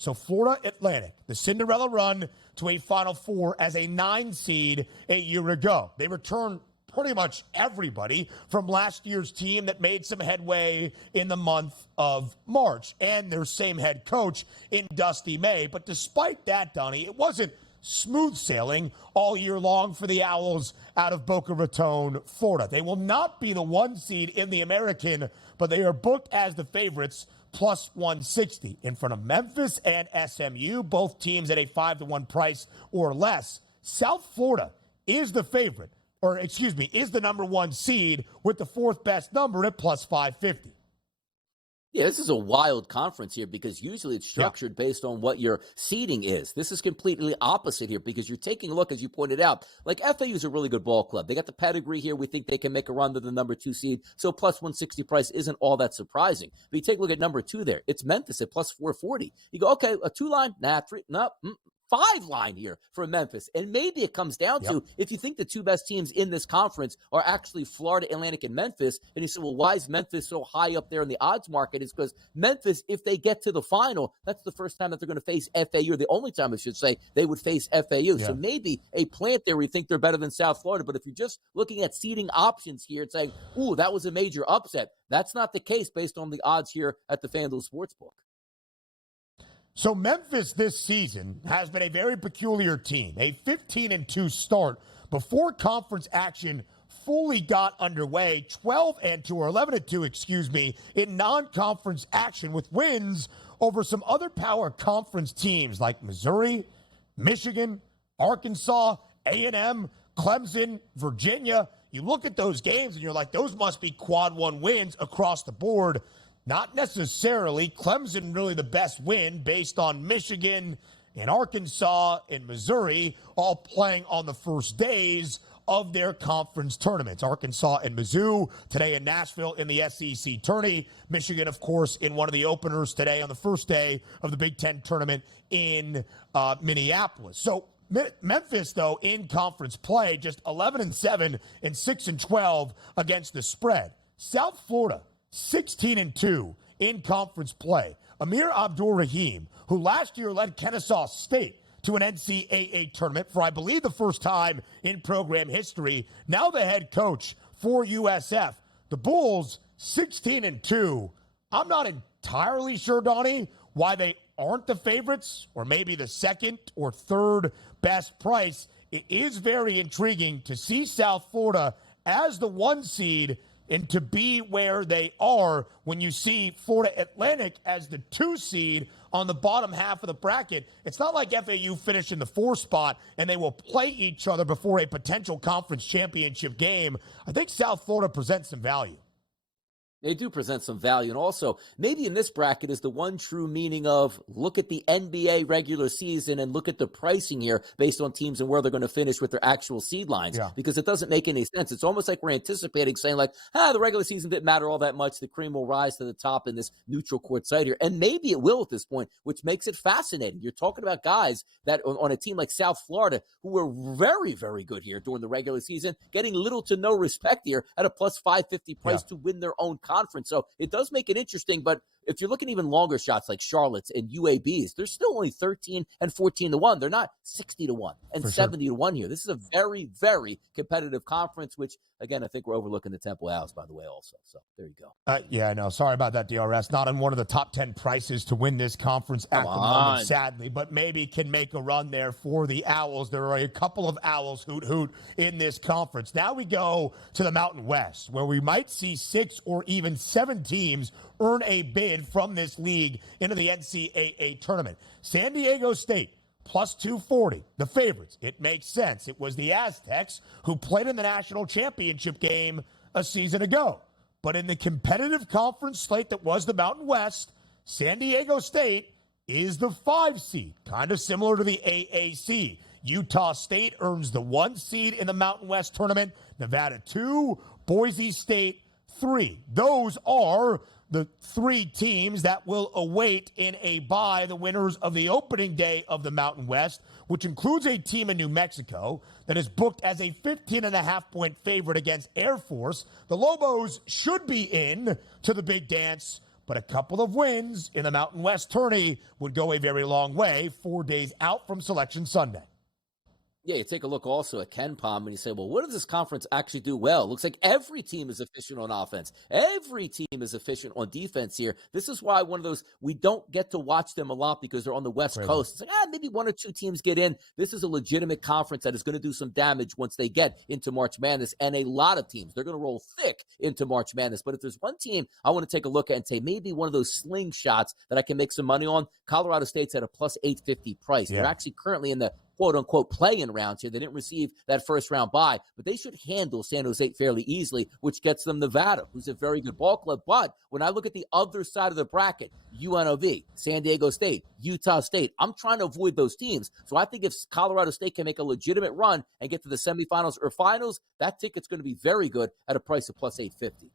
So Florida Atlantic, the Cinderella run to a Final Four as a 9 seed a year ago. They returned pretty much everybody from last year's team that made some headway in the month of March, and their same head coach in Dusty May. But despite that, Donnie, it wasn't smooth sailing all year long for the Owls out of Boca Raton, Florida. They will not be the 1 seed in the American, but they are booked as the favorites, plus 160 in front of Memphis and SMU, both teams at a 5-1 price or less. South Florida is the favorite, is the number 1 seed with the 4th best number at plus 550. Yeah, this is a wild conference here because usually it's structured based on what your seeding is. This is completely opposite here because you're taking a look, as you pointed out, like FAU is a really good ball club. They got the pedigree here. We think they can make a run to the number 2 seed. So plus 160 price isn't all that surprising. But you take a look at number 2 there. It's Memphis at plus 440. You go, okay, a 2 line? Nah, 3, no, 5 line here for Memphis. And maybe it comes down to if you think the 2 best teams in this conference are actually Florida Atlantic and Memphis, and you say, well, why is Memphis so high up there in the odds market? It's because Memphis, if they get to the final, that's the first time that they're going to face FAU, or the only time I should say they would face FAU. Yeah. So maybe a plant there, we think they're better than South Florida. But if you're just looking at seeding options here and saying, ooh, that was a major upset, that's not the case based on the odds here at the FanDuel Sportsbook. So Memphis this season has been a very peculiar team, a 15-2 start before conference action fully got underway, 12-2 or 11-2, in non-conference action with wins over some other power conference teams like Missouri, Michigan, Arkansas, A&M, Clemson, Virginia. You look at those games and you're like, those must be quad 1 wins across the board. Not necessarily. Clemson really the best win based on Michigan and Arkansas and Missouri all playing on the first days of their conference tournaments. Arkansas and Mizzou today in Nashville in the SEC tourney. Michigan, of course, in one of the openers today on the first day of the Big Ten tournament in Minneapolis. So Memphis, though, in conference play, just 11-7 and 6-12 against the spread. South Florida, 16-2 in conference play. Amir Abdur Rahim, who last year led Kennesaw State to an NCAA tournament for, I believe, the first time in program history, now the head coach for USF. The Bulls, 16-2. I'm not entirely sure, Donnie, why they aren't the favorites or maybe the 2nd or 3rd best price. It is very intriguing to see South Florida as the 1 seed and to be where they are when you see Florida Atlantic as the 2 seed on the bottom half of the bracket. It's not like FAU finished in the 4 spot and they will play each other before a potential conference championship game. I think South Florida presents some value. They do present some value. And also, maybe in this bracket is the one true meaning of look at the NBA regular season and look at the pricing here based on teams and where they're going to finish with their actual seed lines. Yeah. Because it doesn't make any sense. It's almost like we're anticipating saying like, the regular season didn't matter all that much. The cream will rise to the top in this neutral court site here. And maybe it will at this point, which makes it fascinating. You're talking about guys that on a team like South Florida who were very, very good here during the regular season, getting little to no respect here at a plus 550 price to win their own conference. So it does make it interesting, but if you're looking even longer shots like Charlotte's and UAB's, they're still only 13 and 14-1. They're not 60-1 and 70-1 here. This is a very, very competitive conference, which, again, I think we're overlooking the Temple Owls, by the way, also. So there you go. Yeah, I know. Sorry about that, DRS. Not in one of the top 10 prices to win this conference at the moment, sadly, but maybe can make a run there for the Owls. There are a couple of Owls hoot in this conference. Now we go to the Mountain West, where we might see 6 or even 7 teams earn a bid from this league into the NCAA tournament. San Diego State, plus 240, the favorites. It makes sense. It was the Aztecs who played in the national championship game a season ago. But in the competitive conference slate that was the Mountain West, San Diego State is the 5 seed, kind of similar to the AAC. Utah State earns the 1 seed in the Mountain West tournament. Nevada 2, Boise State 3. Those are the 3 teams that will await in a bye the winners of the opening day of the Mountain West, which includes a team in New Mexico that is booked as a 15.5-point favorite against Air Force. The Lobos should be in to the big dance but a couple of wins in the Mountain West tourney would go a very long way 4 days out from Selection Sunday. Yeah, you take a look also at KenPom and you say, well, what does this conference actually do well? It looks like every team is efficient on offense. Every team is efficient on defense here. This is why one of those, we don't get to watch them a lot because they're on the West Coast. It's like, maybe one or two teams get in. This is a legitimate conference that is going to do some damage once they get into March Madness. And a lot of teams, they're going to roll thick into March Madness. But if there's one team I want to take a look at and say, maybe one of those slingshots that I can make some money on, Colorado State's at a plus 850 price. Yeah. They're actually currently in the quote-unquote play-in rounds here. They didn't receive that first-round bye, but they should handle San Jose fairly easily, which gets them Nevada, who's a very good ball club. But when I look at the other side of the bracket, UNLV, San Diego State, Utah State, I'm trying to avoid those teams. So I think if Colorado State can make a legitimate run and get to the semifinals or finals, that ticket's going to be very good at a price of plus 850.